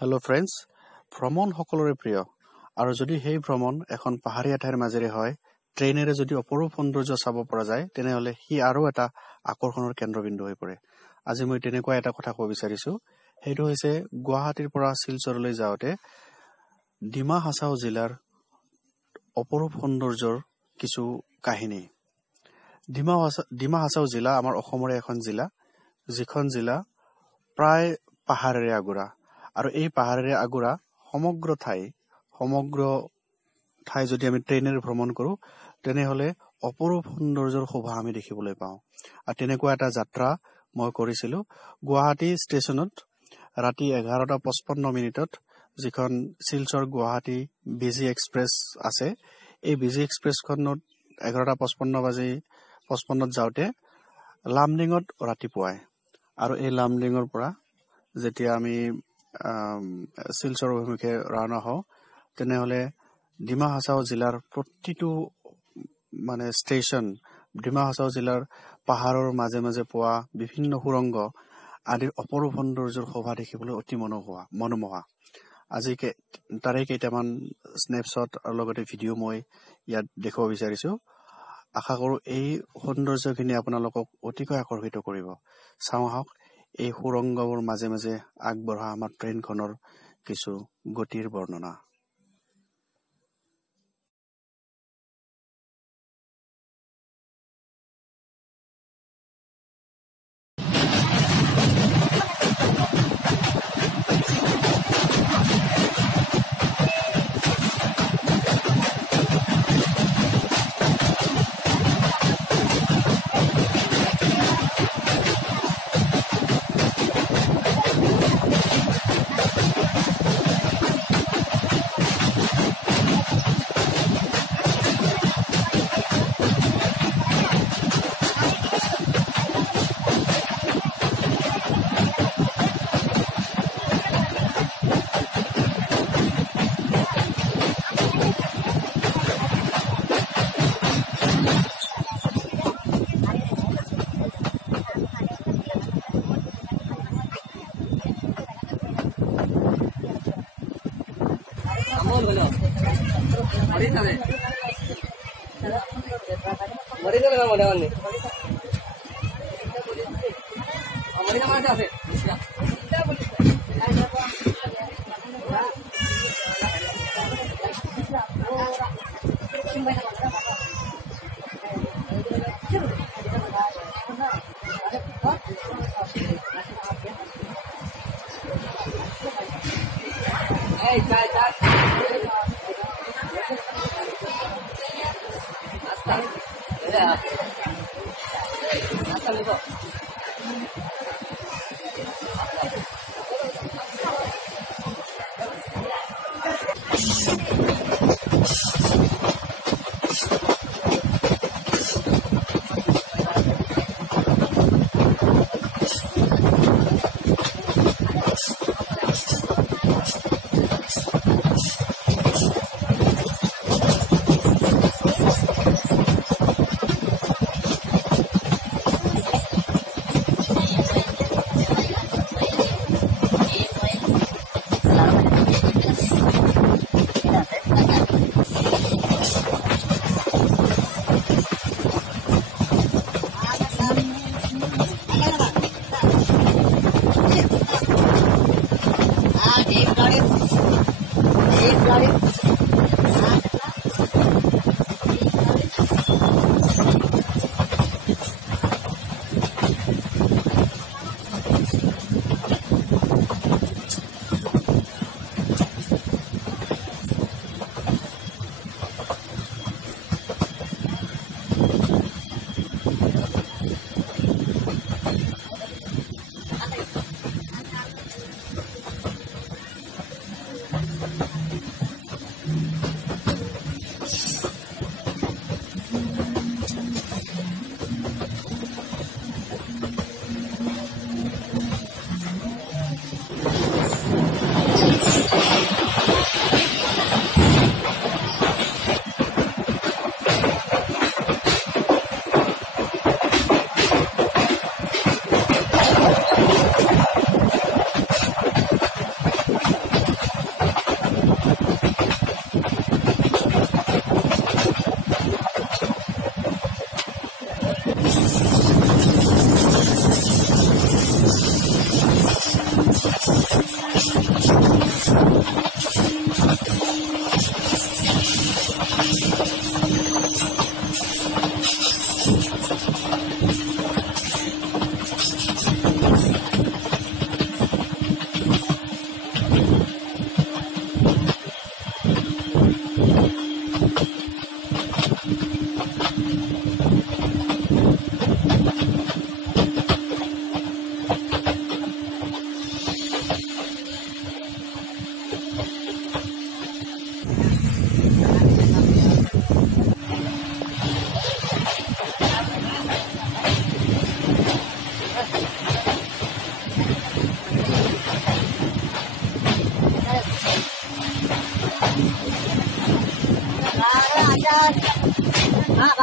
Hello' friends, ভ্ৰমণ সকলোৰে প্ৰিয় আৰু যদি সেই ভ্ৰমণ এখন পাহাৰীয়া ঠাইৰ মাজেৰে হয়, ট্ৰেইনেৰে যদি অপৰূপ সৌন্দৰ্য চাব পৰা যায়, তেনেহ'লে সি আৰু এটা আকৰ্ষণৰ কেন্দ্ৰবিন্দু হৈ পৰে। আজি মই তেনেকুৱা এটা কথা ক'ব বিচাৰিছোঁ। সেইটো হৈছে গুৱাহাটীৰ পৰা শিলচৰলৈ যাওঁতে ডিমা হাছাও জিলাৰ অপৰূপ সৌন্দৰ্যৰ কিছু কাহিনী। ডিমা হাছাও জিলা আমাৰ অসমৰে এখন জিলা, যিখন জিলা প্ৰায় পাহাৰেৰে আগুৰা। আৰু এই পাহাৰেৰে আগুৰা সমগ্ৰ ঠাই যদি আমি ট্ৰেইনেৰে ভ্ৰমণ কৰোঁ, তেনেহ'লে অপৰূপ সৌন্দৰ্যৰ শোভা আমি দেখিবলৈ পাওঁ। আৰু তেনেকুৱা এটা যাত্ৰা মই কৰিছিলোঁ গুৱাহাটী ষ্টেচনত ৰাতি 11:55 যিখন শিলচৰ গুৱাহাটী বিজি এক্সপ্ৰেছ আছে। এই বিজি এক্সপ্ৰেছখনত 11:55 যাওঁতে লামডিঙত ৰাতিপুৱাই, আৰু এই লামডিঙৰ পৰা যেতিয়া আমি শিলচৰ অভিমুখে ৰাওনা হওঁ, তেনেহ'লে ডিমা হাছাও জিলাৰ প্ৰতিটো ষ্টেচন, ডিমা হাছাও জিলাৰ পাহাৰৰ মাজে মাজে পোৱা বিভিন্ন সুৰংগ আদিৰ অপৰূপ সৌন্দৰ্যৰ শোভা দেখিবলৈ অতি মনোমোহা। আজি তাৰে কেইটামান স্নেপশ্বট আৰু লগতে ভিডিঅ' মই ইয়াত দেখুৱাব বিচাৰিছোঁ। আশা কৰোঁ এই সৌন্দৰ্যখিনি আপোনালোকক অতিকৈ আকৰ্ষিত কৰিব। চাওঁ আহক এই সুৰংগবোৰ মাজে মাজে আগবঢ়া আমাৰ ট্ৰেইনখনৰ কিছু গতিৰ বৰ্ণনা।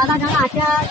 Bapak jangan ajar.